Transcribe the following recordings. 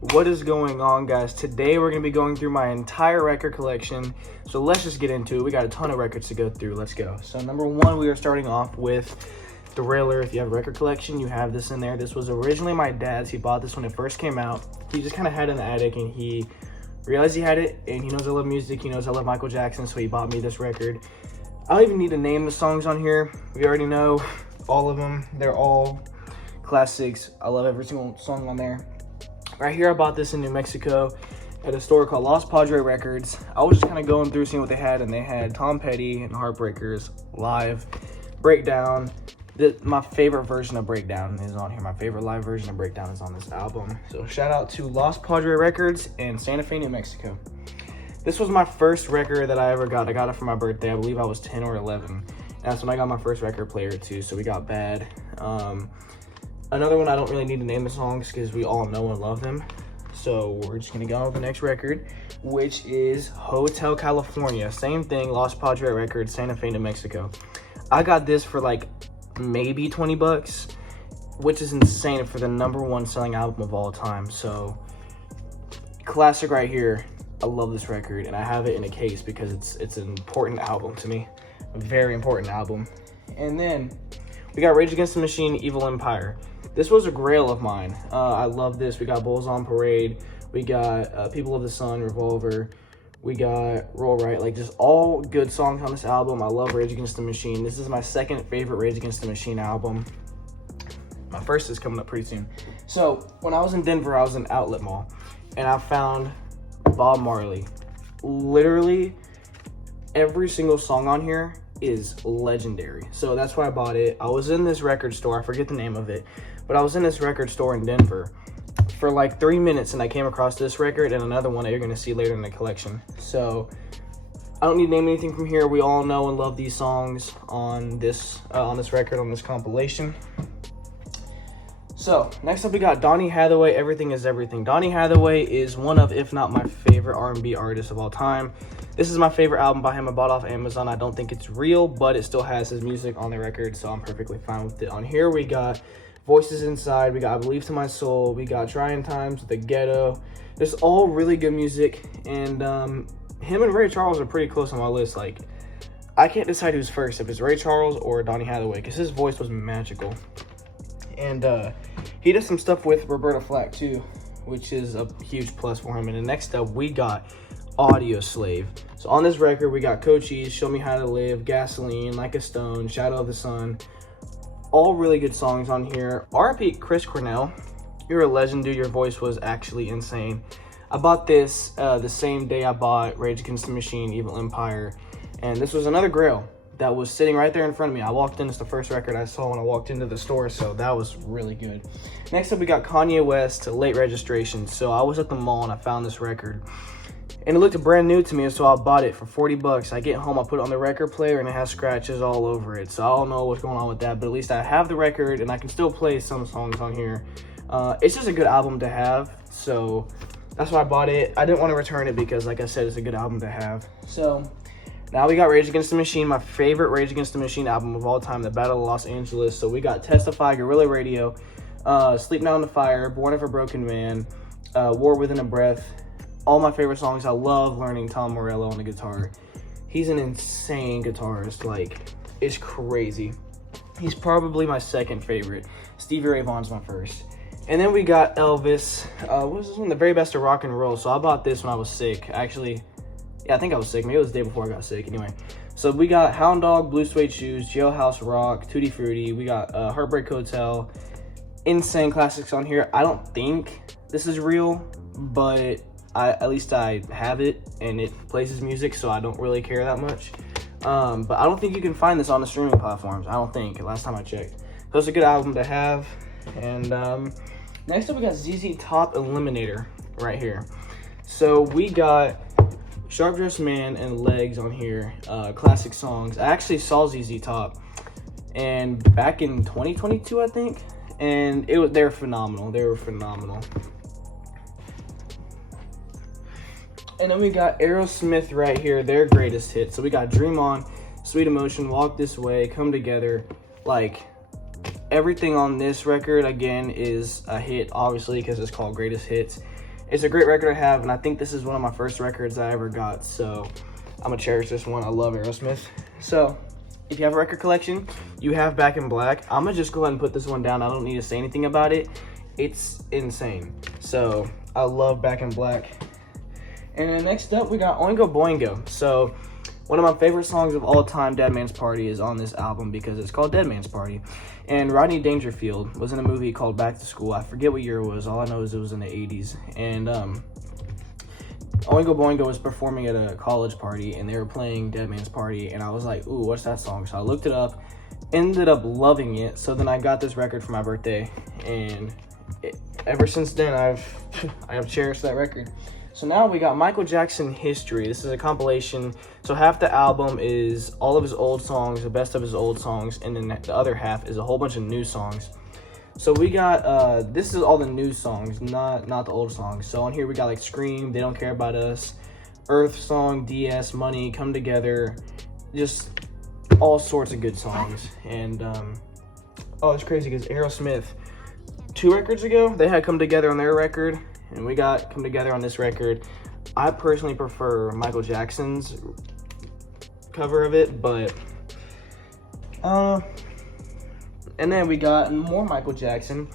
What is going on, guys? Today we're going to be going through my entire record collection. So let's just get into it. We got a ton of records to go through. Let's go. So number one, we are starting off with Thriller. If you have a record collection, you have this in there. This was originally my dad's. He bought this when it first came out. He just kind of had it in the attic and he realized he had it, and he knows I love music. He knows I love Michael Jackson, so he bought me this record. I don't even need to name the songs on here. We already know all of them. They're all classics. I love every single song on there. Right here, I bought this in New Mexico at a store called Los Padre Records. I was just kind of going through, seeing what they had, and they had Tom Petty and Heartbreakers live breakdown. My favorite version of Breakdown is on here. My favorite live version of Breakdown is on this album. So shout out to Los Padre Records in Santa Fe, New Mexico. This was my first record that I ever got. I got it for my birthday. I believe I was 10 or 11. And that's when I got my first record player too. So we got Bad. Another one, I don't really need to name the songs because we all know and love them. So we're just gonna go on to the next record, which is Hotel California. Same thing, Los Padre Records, Santa Fe, New Mexico. I got this for like maybe 20 bucks, which is insane for the #1 selling album of all time. So classic right here. I love this record, and I have it in a case because it's an important album to me, a very important album. And then we got Rage Against the Machine, Evil Empire. This was a grail of mine. I love this. We got Bulls on Parade. We got People of the Sun, Revolver. We got Roll Right. Like, just all good songs on this album. I love Rage Against the Machine. This is my second favorite Rage Against the Machine album. My first is coming up pretty soon. So when I was in Denver, I was in Outlet Mall, and I found Bob Marley. Literally every single song on here is legendary. So that's why I bought it. I was in this record store. I forget the name of it, but I was in this record store in Denver for like 3 minutes, and I came across this record and another one that you're going to see later in the collection. So I don't need to name anything from here. We all know and love these songs on this record, on this compilation. So next up, we got Donny Hathaway, Everything Is Everything. Donny Hathaway is one of, if not my favorite R&B artist of all time. This is my favorite album by him. I bought off Amazon. I don't think it's real, but it still has his music on the record, so I'm perfectly fine with it. On here, we got Voices Inside. We got I Believe to My Soul. We got Trying Times, The Ghetto. There's all really good music, and him and Ray Charles are pretty close on my list. Like, I can't decide who's first, if it's Ray Charles or Donny Hathaway, because his voice was magical. And he does some stuff with Roberta Flack too, which is a huge plus for him. And then next up, we got Audio Slave. So on this record, we got Cochise, Show Me How to Live, Gasoline, Like a Stone, Shadow of the Sun. All really good songs on here. R.I.P. Chris Cornell. You're a legend, dude. Your voice was actually insane. I bought this the same day I bought Rage Against the Machine, Evil Empire. And this was another grail that was sitting right there in front of me. I walked in, it's the first record I saw when I walked into the store, so that was really good. Next up, we got Kanye West, Late Registration. So I was at the mall and I found this record, and it looked brand new to me, so I bought it for 40 bucks. I get home, I put it on the record player, and it has scratches all over it. So I don't know what's going on with that, but at least I have the record, and I can still play some songs on here. It's just a good album to have, so that's why I bought it. I didn't want to return it because, like I said, it's a good album to have. So now we got Rage Against the Machine, my favorite Rage Against the Machine album of all time, The Battle of Los Angeles. So we got Testify, Guerrilla Radio, Sleep Now in the Fire, Born of a Broken Man, War Within a Breath. All my favorite songs. I love learning Tom Morello on the guitar. He's an insane guitarist. Like, it's crazy. He's probably my second favorite. Stevie Ray Vaughan's my first. And then we got Elvis. What was this one? The Very Best of Rock and Roll. So I bought this when I was sick. Actually, yeah, I think I was sick. Maybe it was the day before I got sick. Anyway, so we got Hound Dog, Blue Suede Shoes, Jailhouse Rock, Tutti Frutti. We got Heartbreak Hotel. Insane classics on here. I don't think this is real, but at least I have it, and it plays his music, so I don't really care that much. But I don't think you can find this on the streaming platforms. I don't think, last time I checked. So it's a good album to have. And next up, we got ZZ Top Eliminator right here. So we got Sharp Dressed Man and Legs on here, classic songs. I actually saw ZZ Top and back in 2022, I think, and they're phenomenal. They were phenomenal. And then we got Aerosmith right here, their greatest hit. So we got Dream On, Sweet Emotion, Walk This Way, Come Together. Like, everything on this record, again, is a hit, obviously, because it's called Greatest Hits. It's a great record to have, and I think this is one of my first records I ever got, so I'm gonna cherish this one. I love Aerosmith. So if you have a record collection, you have Back in Black. I'm gonna just go ahead and put this one down. I don't need to say anything about it. It's insane. So I love Back in Black. And then next up, we got Oingo Boingo. So one of my favorite songs of all time, Dead Man's Party, is on this album because it's called Dead Man's Party. And Rodney Dangerfield was in a movie called Back to School. I forget what year it was. All I know is it was in the 80s. And Oingo Boingo was performing at a college party, and they were playing Dead Man's Party. And I was like, ooh, what's that song? So I looked it up, ended up loving it. So then I got this record for my birthday. And ever since then, I have cherished that record. So now we got Michael Jackson History. This is a compilation. So half the album is all of his old songs, the best of his old songs, and then the other half is a whole bunch of new songs. So we got, this is all the new songs, not the old songs. So on here we got like Scream, They Don't Care About Us, Earth Song, DS, Money, Come Together, just all sorts of good songs. And, oh, it's crazy because Aerosmith, 2 records ago, they had Come Together on their record, and we got Come Together on this record. I personally prefer Michael Jackson's cover of it, but and then we got more Michael Jackson.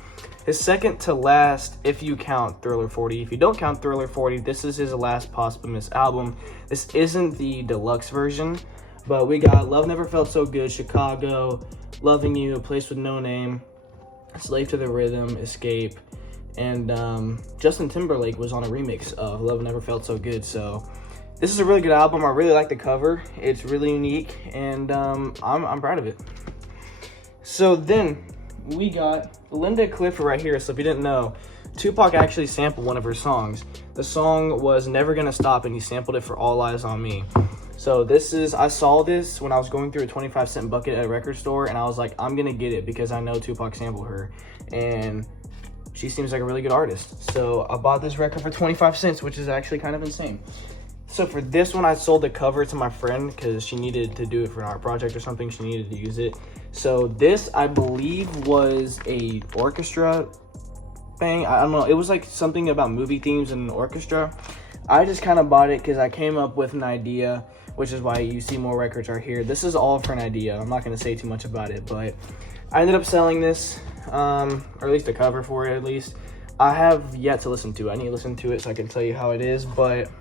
His second to last, if you count Thriller 40. If you don't count Thriller 40, this is his last posthumous album. This isn't the deluxe version, but we got Love Never Felt So Good, Chicago, Loving You, A Place With No Name, Slave to the Rhythm, Escape, and Justin Timberlake was on a remix of Love Never Felt So Good. So this is a really good album. I really like the cover. It's really unique, and I'm proud of it. So then we got Linda Clifford right here. So if you didn't know, Tupac actually sampled one of her songs. The song was Never Gonna Stop, and he sampled it for All Eyes on Me. So this is, I saw this when I was going through a 25-cent bucket at a record store, and I was like, I'm gonna get it because I know Tupac sampled her, and she seems like a really good artist. So I bought this record for 25 cents, which is actually kind of insane. So for this one, I sold the cover to my friend because she needed to do it for an art project or something. She needed to use it. So this, I believe, was a orchestra thing. I don't know. It was like something about movie themes and orchestra. I just kind of bought it because I came up with an idea, which is why you see more records are here. This is all for an idea. I'm not going to say too much about it, but I ended up selling this, or at least the cover for it, at least. I have yet to listen to it. I need to listen to it so I can tell you how it is, but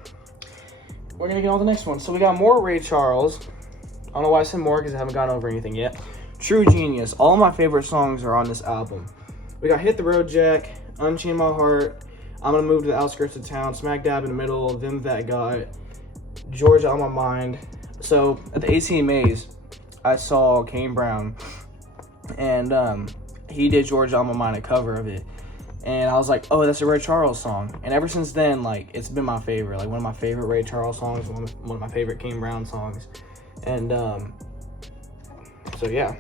we're going to get on the next one. So we got more Ray Charles. I don't know why I said more because I haven't gotten over anything yet. True Genius. All of my favorite songs are on this album. We got Hit the Road Jack, Unchain My Heart, I'm Gonna Move to the Outskirts of Town, Smack Dab in the Middle, Them That Got, Georgia on My Mind. So at the ACMAs, I saw Kane Brown, and he did Georgia on My Mind, a cover of it. And I was like, oh, that's a Ray Charles song. And ever since then, like, it's been my favorite. Like, one of my favorite Ray Charles songs, one of my favorite Kane Brown songs. And so yeah.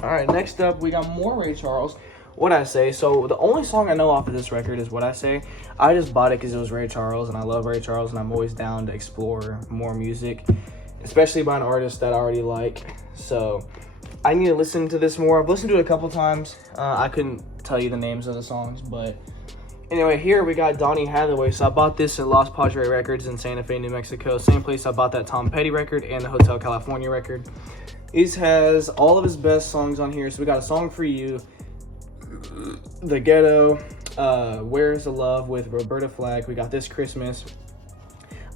All right, next up, we got more Ray Charles. What I Say. So the only song I know off of this record is What I Say. I just bought it because it was Ray Charles, and I love Ray Charles, and I'm always down to explore more music, especially by an artist that I already like. So I need to listen to this more. I've listened to it a couple times. I couldn't tell you the names of the songs, but anyway, here we got Donny Hathaway. So I bought this at Los Padre Records in Santa Fe, New Mexico. Same place I bought that Tom Petty record and the Hotel California record. He has all of his best songs on here. So we got A Song for You, The Ghetto, Where's the Love with Roberta Flack. We got This Christmas.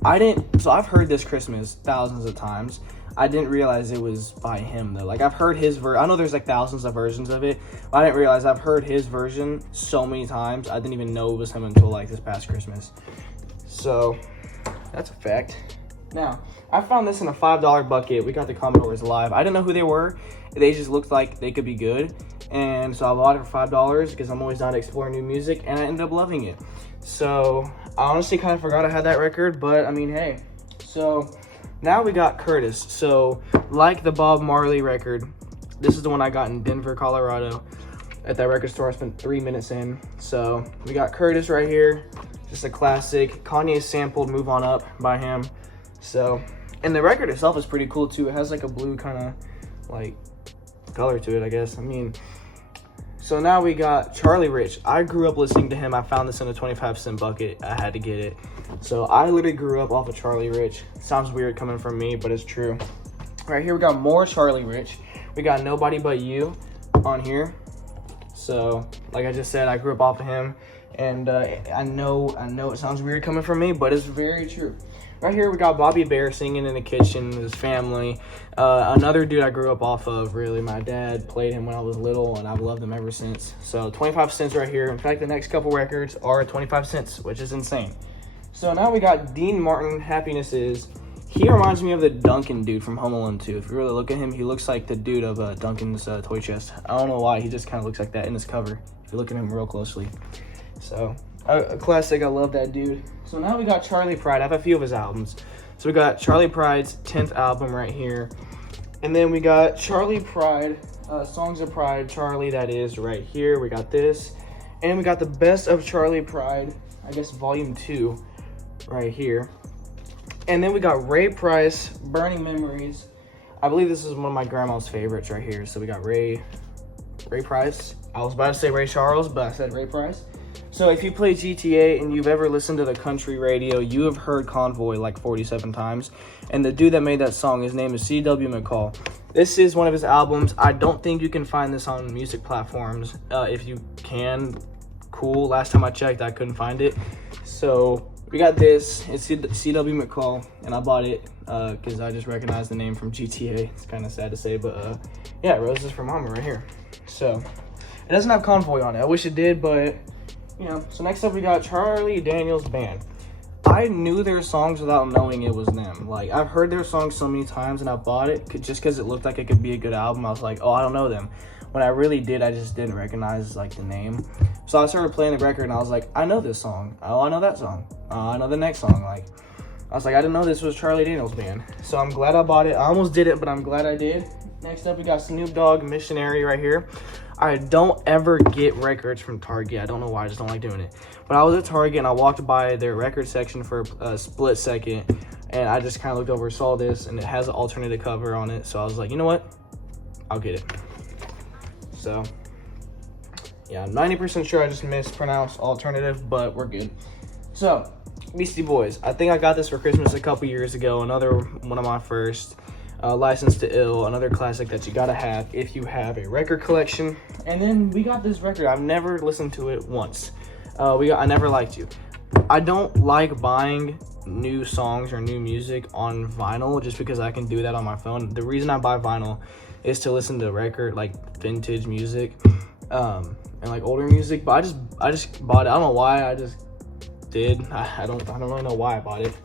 So I've heard This Christmas thousands of times. I didn't realize it was by him though. Like, I've heard his I know there's like thousands of versions of it, but I didn't realize I've heard his version so many times. I didn't even know it was him until like this past Christmas. So that's a fact. Now, I found this in a $5 bucket. We got the Commodores live. I didn't know who they were. They just looked like they could be good. And so I bought it for $5 because I'm always down to explore new music, and I ended up loving it. So I honestly kind of forgot I had that record, but I mean, hey. So now we got Curtis. So like the Bob Marley record, this is the one I got in Denver, Colorado. At that record store, I spent 3 minutes in. So we got Curtis right here. Just a classic. Kanye sampled Move On Up by him. So, and the record itself is pretty cool too. It has like a blue kind of like color to it, I guess. I mean, So now we got Charlie Rich. I grew up listening to him. I found this in a 25-cent bucket. I had to get it. So I literally grew up off of Charlie Rich. Sounds weird coming from me, but it's true. Right here we got more Charlie Rich. We got Nobody But You on here. So like I just said, I grew up off of him, and I know it sounds weird coming from me, but it's very true. Right here we got Bobby Bear singing in the kitchen with his family. Another dude I grew up off of, really. My dad played him when I was little, and I've loved him ever since. So 25 cents right here. In fact, the next couple records are 25 cents, which is insane. So now we got Dean Martin, Happiness Is. He reminds me of the Duncan dude from Home Alone 2. If you really look at him, he looks like the dude of Duncan's toy chest. I don't know why, he just kind of looks like that in his cover, if you look at him real closely. So, a classic, I love that dude. So now we got Charlie Pride. I have a few of his albums. So we got Charlie Pride's 10th album right here. And then we got Charlie Pride, Songs of Pride, Charlie, that is, right here. We got this. And we got the Best of Charlie Pride, I guess Volume 2, right here. And then we got Ray Price, Burning Memories. I believe this is one of my grandma's favorites right here. So we got Ray Price. I was about to say Ray Charles, but I said Ray Price. So if you play GTA and you've ever listened to the country radio, you have heard Convoy like 47 times. And the dude that made that song, his name is C.W. McCall. This is one of his albums. I don't think you can find this on music platforms. If you can, cool. Last time I checked, I couldn't find it. So we got this. It's C.W. McCall, and I bought it because I just recognized the name from GTA. It's kind of sad to say, but yeah, Roses for Mama right here. So it doesn't have Convoy on it. I wish it did, but you know. So next up we got Charlie Daniels Band. I knew their songs without knowing it was them. Like, I've heard their songs so many times, and I bought it just because it looked like it could be a good album. I was like, oh, I don't know them. When I really did, I just didn't recognize like the name. So I started playing the record, and I was like, I know this song. Oh, I know that song. I know the next song. Like, I was like, I didn't know this was Charlie Daniels Band. So I'm glad I bought it. I almost did it, but I'm glad I did. Next up, we got Snoop Dogg, Missionary right here. I don't ever get records from Target. I don't know why. I just don't like doing it. But I was at Target, and I walked by their record section for a split second, and I just kind of looked over, saw this, and it has an alternative cover on it. So I was like, you know what? I'll get it. So yeah, I'm 90% sure I just mispronounced alternative, but we're good. So Beastie Boys. I think I got this for Christmas a couple years ago. Another one of my first. License to Ill, another classic that you gotta have if you have a record collection. And then we got this record. I've never listened to it once. I Never Liked You. I don't like buying new songs or new music on vinyl just because I can do that on my phone. The reason I buy vinyl is to listen to record, like vintage music, and like older music. But I just bought it. I don't know why. I just did. I don't really know why I bought it.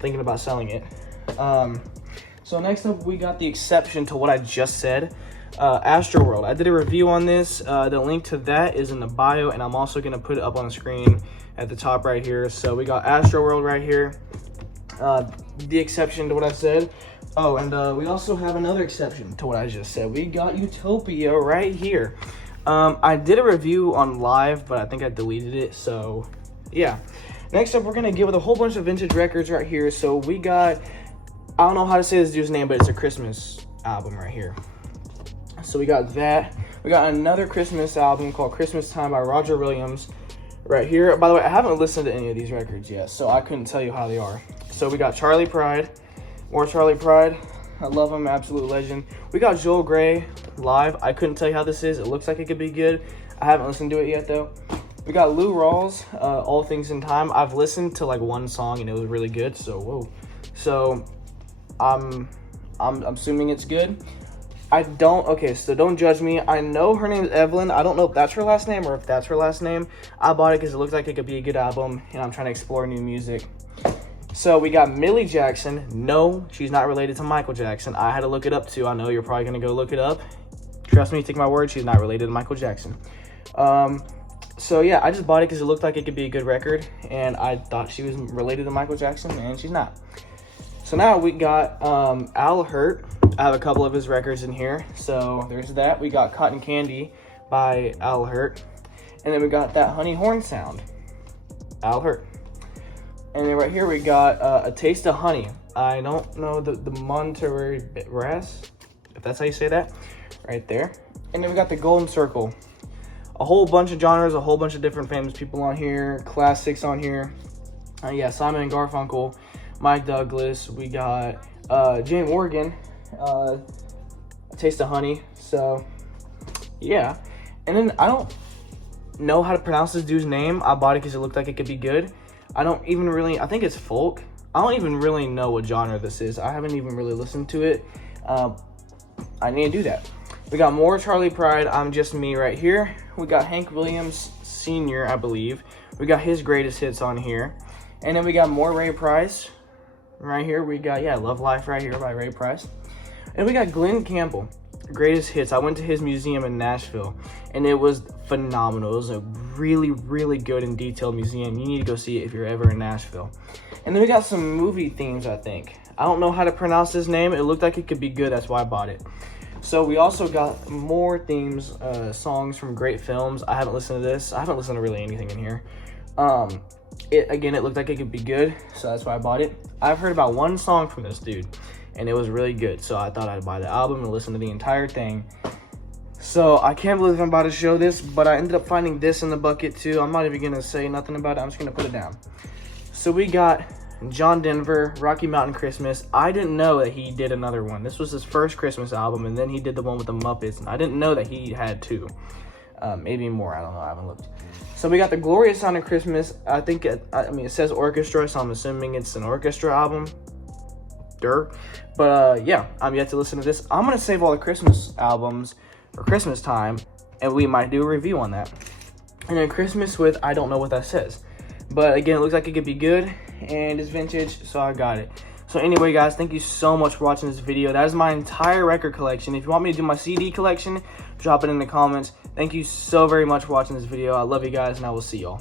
Thinking about selling it. So next up, we got the exception to what I just said, Astroworld. I did a review on this. The link to that is in the bio, and I'm also going to put it up on the screen at the top right here. So we got Astroworld right here, the exception to what I said. Oh, and we also have another exception to what I just said. We got Utopia right here. I did a review on live, but I think I deleted it, so yeah. Next up, we're going to get with a whole bunch of vintage records right here. So we got, I don't know how to say this dude's name, but it's a Christmas album right here. So we got that. We got another Christmas album called Christmas Time by Roger Williams right here. By the way, I haven't listened to any of these records yet, so I couldn't tell you how they are. So we got Charlie Pride, more Charlie Pride. I love him, absolute legend. We got Joel Grey live. I couldn't tell you how this is. It looks like it could be good. I haven't listened to it yet though. We got Lou Rawls, All Things in Time. I've listened to like one song and it was really good. So whoa. So I'm assuming it's good. So don't judge me. I know her name is Evelyn. I don't know if that's her last name or if that's her last name. I bought it because it looks like it could be a good album, and I'm trying to explore new music. So we got Millie Jackson. No, she's not related to Michael Jackson. I had to look it up too. I know you're probably going to go look it up. Trust me, take my word, she's not related to Michael Jackson. So yeah, I just bought it because it looked like it could be a good record, and I thought she was related to Michael Jackson, and she's not. So now we got Al Hurt. I have a couple of his records in here. So there's that. We got Cotton Candy by Al Hurt. And then we got That Honey Horn Sound, Al Hurt. And then right here we got A Taste of Honey. I don't know the Monterey Brass, if that's how you say that, right there. And then we got The Golden Circle. a whole bunch of genres, a whole bunch of different famous people on here, classics on here. Yeah, Simon and Garfunkel, Mike Douglas. We got Jane Morgan, A Taste of Honey. So yeah, and then I don't know how to pronounce this dude's name. I bought it because it looked like it could be good. I think it's folk. I don't even really know what genre this is. I haven't even really listened to it. I need to do that. We got more Charlie Pride, I'm Just Me right here. We got Hank Williams Sr., I believe. We got his greatest hits on here. And then we got more Ray Price right here. We got, Love Life right here by Ray Price. And we got Glenn Campbell, greatest hits. I went to his museum in Nashville, and it was phenomenal. It was a really, really good and detailed museum. You need to go see it if you're ever in Nashville. And then we got some movie themes, I think. I don't know how to pronounce this name. It looked like it could be good. That's why I bought it. So we also got more themes, songs from great films. I haven't listened to this. I haven't listened to really anything in here. It looked like it could be good, so that's why I bought it. I've heard about one song from this dude, and it was really good. So I thought I'd buy the album and listen to the entire thing. So I can't believe I'm about to show this, but I ended up finding this in the bucket too. I'm not even gonna say nothing about it. I'm just gonna put it down. So we got John Denver, Rocky Mountain Christmas. I didn't know that he did another one. This was his first Christmas album, and then he did the one with the Muppets, and I didn't know that he had two. Maybe more, I don't know, I haven't looked. So we got The Glorious Sound of Christmas. I think, it says orchestra, so I'm assuming it's an orchestra album. But yeah, I'm yet to listen to this. I'm gonna save all the Christmas albums for Christmas time, and we might do a review on that. And then Christmas with, I don't know what that says. But again, it looks like it could be good, and it's vintage, so I got it. So anyway, guys, thank you so much for watching this video. That is my entire record collection. If you want me to do my CD collection, drop it in the comments. Thank you so very much for watching this video. I love you guys, and I will see y'all.